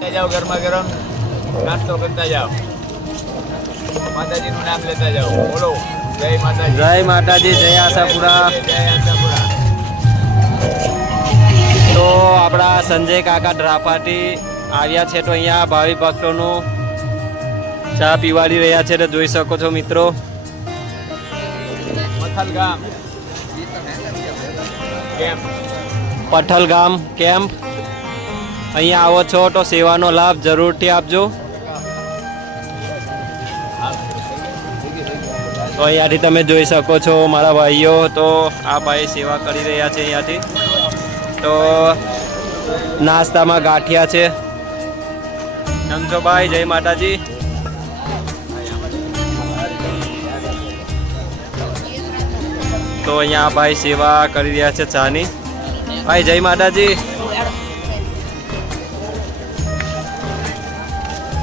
જાઓ ગરમા ગરમ નાસ્તો કરતા જાઓ, માતાજીનું નામ લેતા જાઓ. બોલો જય માતાજી. જય માતાજી, જય આશાપુરા. જય આશાપુરા. તો આપણા સંજય કાકા ડ્રાપાટી આવ્યા છે, તો અહીંયા ભાવિ ભક્તોનું ચા પીવાડી રહ્યા છે, તો જોઈ શકો છો મિત્રો. પઠલગામ કેમ્પ, પઠલગામ કેમ્પ. અહીંયા આવો છો તો સેવાનો લાભ જરૂરથી આપજો. તો અહીંયાથી તમે જોઈ શકો છો મારા ભાઈઓ, તો આ ભાઈ સેવા કરી રહ્યા છે અહીંયાથી. તો નાસ્તામાં ગાંઠિયા છે. સમજો ભાઈ, જય માતાજી. તો અહીંયા ભાઈ સેવા કરી રહ્યા છે ચાની. ભાઈ જય માતાજી.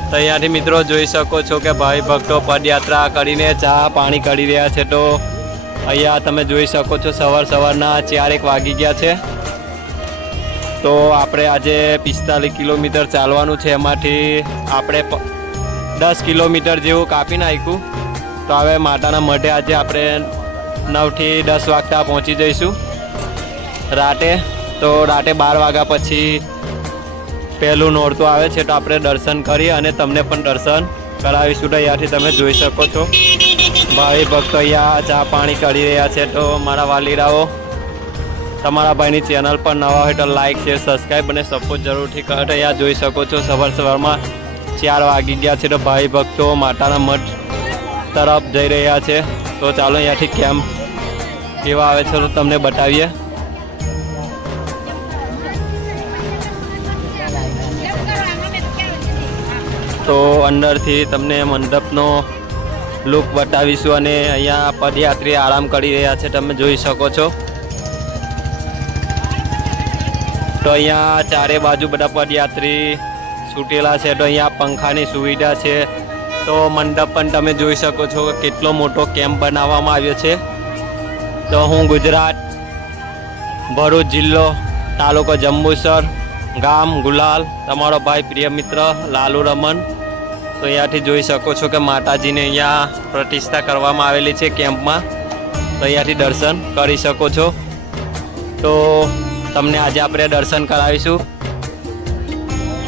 તો અહીંયાથી મિત્રો જોઈ શકો છો કે ભાઈ ભક્તો પદયાત્રા કરીને ચા પાણી કરી રહ્યા છે. તો અહીંયા તમે જોઈ શકો છો સવારના 4 વાગી ગયા છે. તો આપણે આજે 45 કિલોમીટર ચાલવાનું છે, એમાંથી આપણે 10 કિલોમીટર જેવું કાપી નાખ્યું. તો હવે માતાના મઢે આજે આપણે 9 થી 10 વાગતા પહોંચી જઈશું રાતે. તો રાતે 12 વાગ્યા પછી પહેલું નોરતું આવે છે, તો આપણે દર્શન કરી અને તમને પણ દર્શન કરાવીશું. તો અહીંયાથી તમે જોઈ શકો છો ભાવિ ભક્તો અહીંયા ચા પાણી કરી રહ્યા છે. તો મારા વાલીરાઓ, તમારા ભાઈની ચેનલ પર નવા હોય તો લાઇક શેર સબસ્ક્રાઈબ અને સપોર્ટ જરૂરથી કરો. તો અહીંયા જોઈ શકો છો સવારમાં 4 વાગી ગયા છે, તો ભાવિ ભક્તો માતાના મઠ તરફ જઈ રહ્યા છે. તો ચાલો અહીંયાથી કેમ્પ કેવા આવે છે તો તમને બતાવીએ. તો અંદરથી તમને મંડપનો લુક બતાવીશું અને અહીંયા પદયાત્રી આરામ કરી રહ્યા છે, તમે જોઈ શકો છો. તો અહીંયા ચારે બાજુ બધા પદયાત્રી છૂટેલા છે. તો અહીંયા પંખાની સુવિધા છે. તો મંડપ પણ તમે જોઈ શકો છો કેટલો મોટો કેમ્પ બનાવવામાં આવ્યો છે. તો હું ગુજરાત, ભરૂચ જિલ્લો, તાલુકો જંબુસર, ગામ ગુલાલ, તમારો ભાઈ પ્રિય મિત્ર લાલુ રમન. તો અહીંયાથી જોઈ શકો છો કે માતાજીને અહીંયા પ્રતિષ્ઠા કરવામાં આવેલી છે કેમ્પમાં. તો અહીંયાથી દર્શન કરી શકો છો. તો તમને આજે આપણે દર્શન કરાવીશું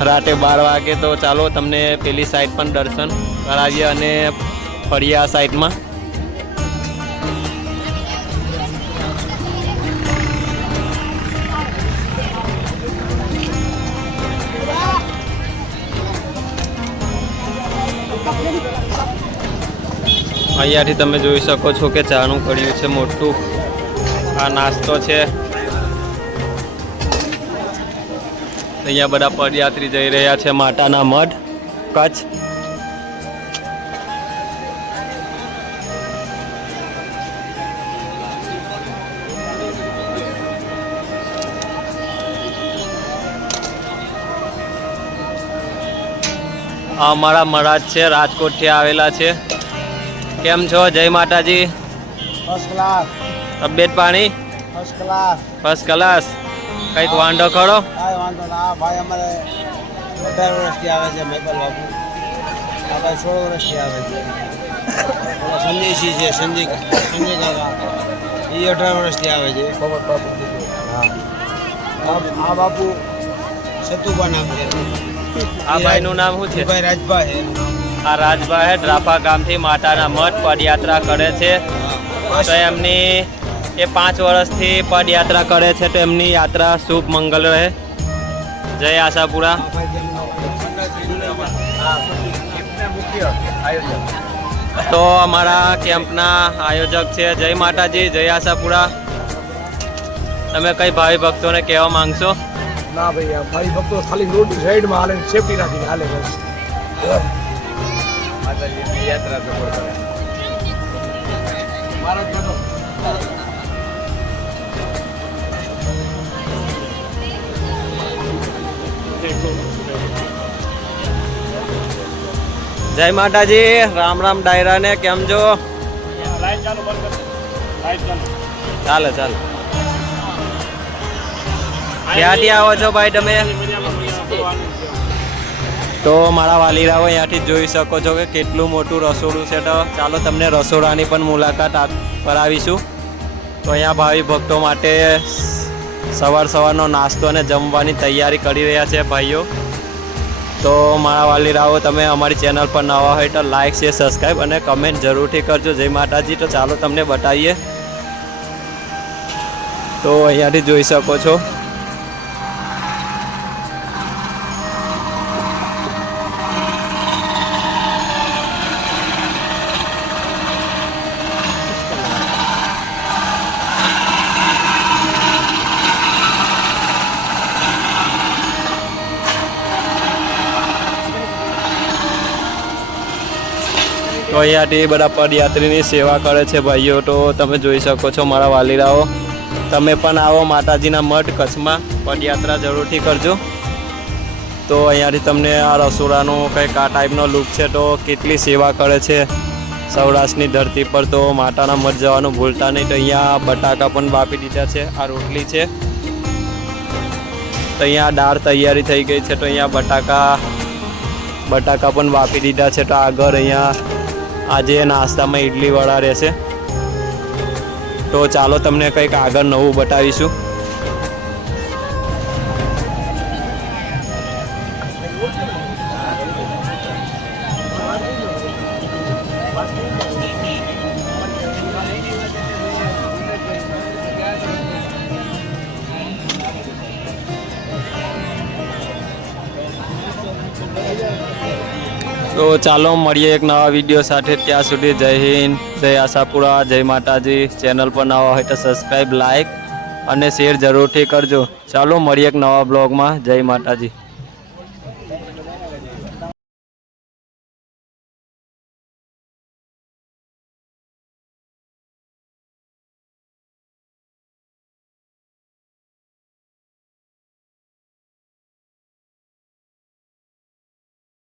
રાતે 12 વાગે. તો ચાલો તમને પેલી સાઈડ પણ દર્શન કરાવીએ અને ફરીએ આ સાઈડમાં. અહીંયાથી તમે જોઈ શકો છો કે ચાનું કડિયું છે મોટું. આ નાસ્તો છે. અહીંયા બધા પદયાત્રી જઈ રહ્યા છે માતાના મઢ કચ્છ. અમારા મહારાજ છે, રાજકોટથી આવેલા છે. કેમ છો? જય માતાજી. First class. તબિયત પાણી ફર્સ્ટ ક્લાસ. First class. કંઈક વાંધો ખરો? કાંઈ વાંધો ના. ભાઈ અમારે 18 વર્ષથી આવે છે. મેપલ બાપુ આ ભાઈ 16 વર્ષથી આવે છે. સંજયસિંહ છે, સંજય કાકા, એ 18 વર્ષથી આવે છે. ખબર બાપુ. હા, આ બાપુ સતુભા નામ છે. આ ભાઈનું નામ શું છે? ભાઈ રાજભાઈ છે. આ રાજભાઈ ડ્રાપા ગામથી માતાના મઠ પદયાત્રા કરે છે. તો એમની એ 5 વર્ષથી પદયાત્રા કરે છે. તો એમની યાત્રા શુભ મંગલ રહે. જય આશાપુરા. તો અમારા કેમ્પના આયોજક છે. જય માતાજી, જય આશાપુરા. તમે કઈ ભાવિ ભક્તોને કહેવા માંગશો? ના ભાઈ, ભાઈ ભક્તો ખાલી રોડ સાઈડમાં હાલે, સેફટી રાખીને હાલે બસ. માતાજીની યાત્રા સફળ કરે. જય માતાજી. રામ રામ ડાયરા ને કેમ છો? ચાલે ચાલે. ક્યાંથી આવો છો ભાઈ તમે? તો મારા વાલીરાઓ અહીંયાથી જોઈ શકો છો કે કેટલું મોટું રસોડું છે. તો ચાલો તમને રસોડાની પણ મુલાકાત કરાવીશું. તો અહીંયા ભાવિ ભક્તો માટે સવારનો નાસ્તો અને જમવાની તૈયારી કરી રહ્યા છે ભાઈઓ. તો મારા વાલીરાઓ તમે અમારી ચેનલ પર નવા હોય તો લાઇક શેર સબસ્ક્રાઈબ અને કમેન્ટ જરૂરથી કરજો. જય માતાજી. તો ચાલો તમને બતાવીએ. તો અહીંયાથી જોઈ શકો છો તો અહીંયાથી બધા પદયાત્રીની સેવા કરે છે ભાઈઓ. તો તમે જોઈ શકો છો મારા વાલીરાઓ. તમે પણ આવો માતાજીના મઠ કચ્છમાં, પદયાત્રા જરૂરથી કરજો. તો અહીંયાથી તમને આ રસોડાનો કંઈક આ ટાઈપનો લુક છે. તો કેટલી સેવા કરે છે સૌરાષ્ટ્રની ધરતી પર. તો માતાના મઠ જવાનું ભૂલતા નહીં. તો અહીંયા બટાકા પણ બાફી દીધા છે. આ રોટલી છે. તો અહીંયા દાળ તૈયારી થઈ ગઈ છે. તો અહીંયા બટાકા પણ બાફી દીધા છે. તો આગળ અહીંયા આજે નાસ્તામાં ઇડલી વડા રહેશે. તો ચાલો તમને કંઈક આગળ નવું બતાવીશું. તો ચાલો મળીએ એક નવા વિડીયો સાથે. ત્યાં સુધી જય હિન્દ, જય આશાપુરા, જય માતાજી. ચેનલ પર નવા હોય તો સબસ્ક્રાઈબ, લાઈક અને શેર જરૂરથી કરજો. ચાલો મળીએ એક નવા બ્લોગમાં. જય માતાજી.